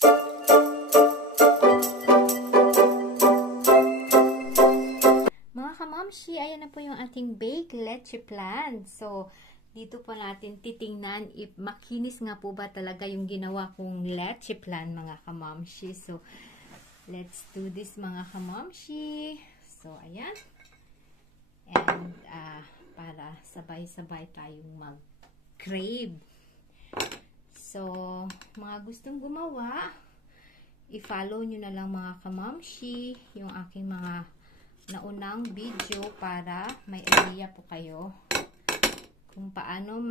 Mga kamamshi, ayan na po yung ating baked leche flan. So, dito po natin titingnan if makinis nga po ba talaga yung ginawa kong leche flan, mga kamamshi. So, let's do this, mga kamamshi. So, ayan. And, para sabay-sabay tayong mag-crave. So, mga gustong gumawa, i-follow nyo na lang, mga kamamshi, yung aking mga naunang video para may idea po kayo kung paano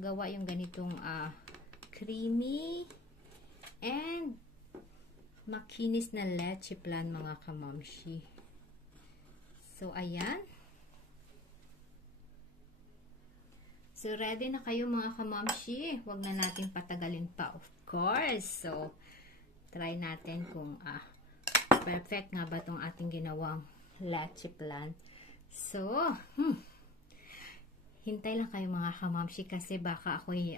gawa yung ganitong creamy and makinis na leche flan, mga kamamshi. So, ayan. So, ready na kayo, mga kamamshi. Huwag na natin patagalin pa, of course. So, try natin kung perfect nga ba itong ating ginawang leche flan. So, hintay lang kayo, mga kamamshi, kasi baka ako'y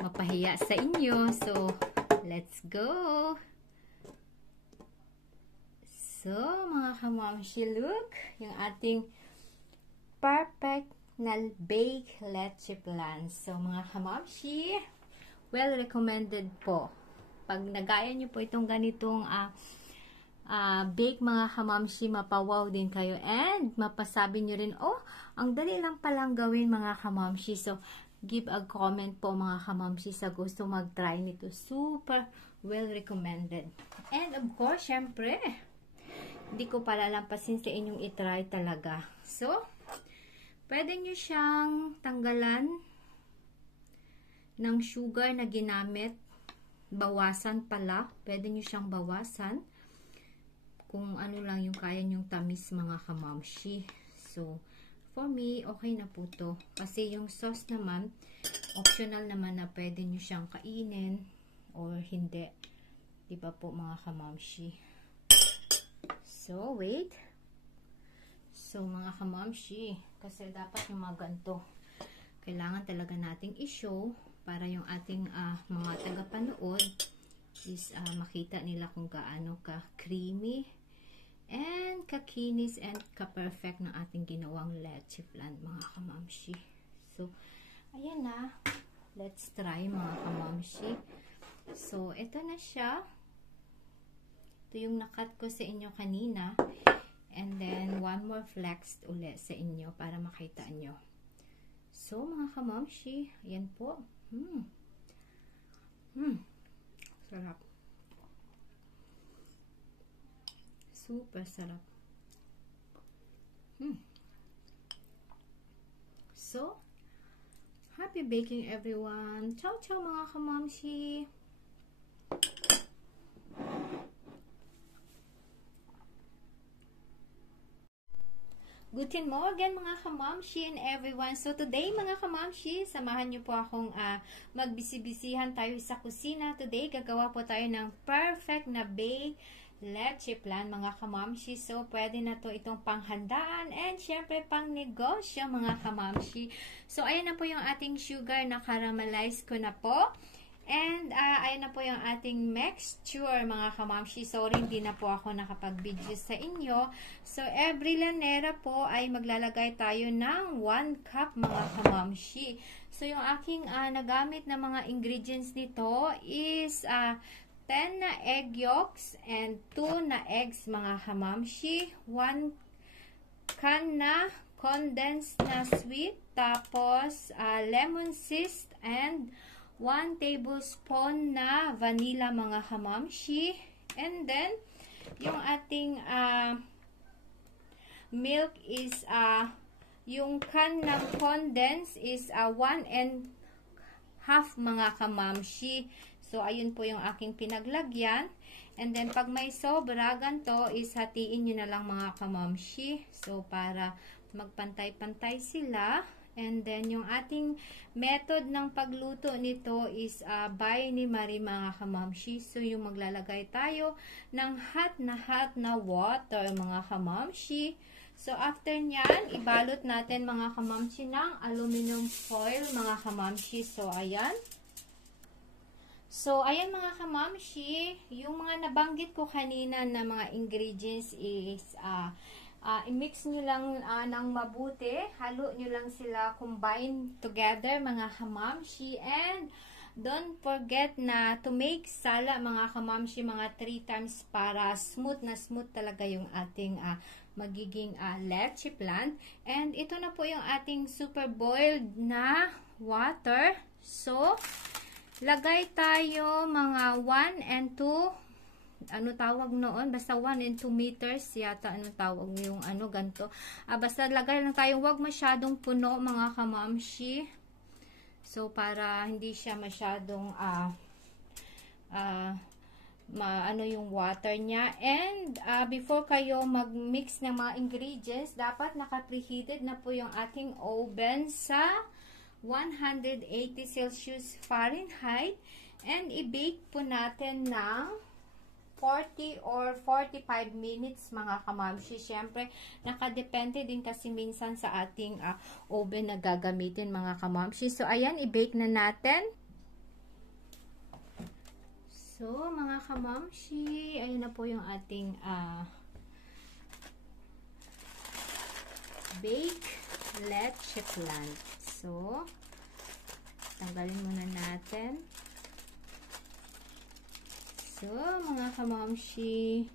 mapahiya sa inyo. So, let's go! So, mga kamamshi, look! Yung ating perfect na baked leche flan. So, mga kamamshi, well recommended po. Pag nagaya nyo po itong ganitong bake, mga kamamshi, mapawaw din kayo. And, mapasabi nyo rin, oh, ang dali lang palang gawin, mga kamamshi. So, give a comment po, mga kamamshi, sa gusto mag-try nito. Super well recommended. And, of course, syempre, hindi ko palalampasin sa inyong itry talaga. So, pwede nyo siyang tanggalan ng sugar na ginamit. Bawasan pala. Pwede nyo siyang bawasan. Kung ano lang yung kaya nyong tamis, mga kamamshi. So, for me, okay na po to. Kasi yung sauce naman, optional naman na pwede nyo siyang kainin or hindi. Diba po, mga kamamshi? So, wait. So, mga kamamshi, kasi dapat yung mga ganito, kailangan talaga nating i-show para yung ating mga tagapanood is makita nila kung gaano ka-creamy and kakinis and ka-perfect ng ating ginawang leche flan, mga kamamshi. So, ayan na. Let's try, mga kamamshi. So, ito na siya. Ito yung nakat ko sa inyo kanina. And then, one more flex ulit sa inyo para makita nyo. So, mga kamamshi, ayan po. Sarap. Super sarap. So, happy baking, everyone. Ciao, ciao, mga kamamshi. Guten Morgen, mga kamamshi and everyone. So today, mga kamamshi, samahan niyo po akong magbisi-bisihan tayo sa kusina. Today, gagawa po tayo ng perfect na baked leche flan, mga kamamshi. So, pwede na to itong panghandaan and syempre pang negosyo, mga kamamshi. So, ayan na po yung ating sugar na caramelize ko na po. And, ayan na po yung ating mixture, mga kamamshi. Sorry, hindi na po ako nakapag-video sa inyo. So, every lanera po ay maglalagay tayo ng 1 cup, mga kamamshi. So, yung aking nagamit na mga ingredients nito is 10 na egg yolks and 2 na eggs, mga kamamshi. 1 can na condensed na sweet. Tapos, lemon zest and 1 tablespoon na vanilla, mga kamamshi. And then, yung ating milk is, yung can ng condense is 1.5, mga kamamshi. So, ayun po yung aking pinaglagyan. And then, pag may sobra, ganito, is hatiin nyo na lang, mga kamamshi. So, para magpantay-pantay sila. And then, yung ating method ng pagluto nito is by ni Marie, mga kamamshi. So, yung maglalagay tayo ng hot na water, mga kamamshi. So, after nyan, ibalot natin mga kamamshi ng aluminum foil, mga kamamshi. So, ayan. So, ayan mga kamamshi, yung mga nabanggit ko kanina na mga ingredients is, i-mix nyo lang ng mabuti. Halo nyo lang sila combine together, mga kamamshi. And, don't forget na to make sala, mga kamamshi, mga 3 times para smooth na smooth talaga yung ating magiging leche plant. And ito na po yung ating super boiled na water. So, lagay tayo mga 1 and 2, ano tawag noon? Basta 1 and 2 meters yata, ano tawag yung ano, ganito. Basta lagay lang tayo, wag masyadong puno, mga kamamshi. So, para hindi siya masyadong ano yung water niya. And before kayo mag-mix ng mga ingredients, dapat naka-preheated na po yung ating oven sa 180 Celsius Fahrenheit. And i-bake po natin ng 40 or 45 minutes, mga kamamshi. Siyempre, nakadepende din kasi minsan sa ating oven na gagamitin, mga kamamshi. So, ayan, i-bake na natin. So, mga kamamshi, ayun na po yung ating bake leche plant. So, tanggalin muna natin. So, mga kamamshi,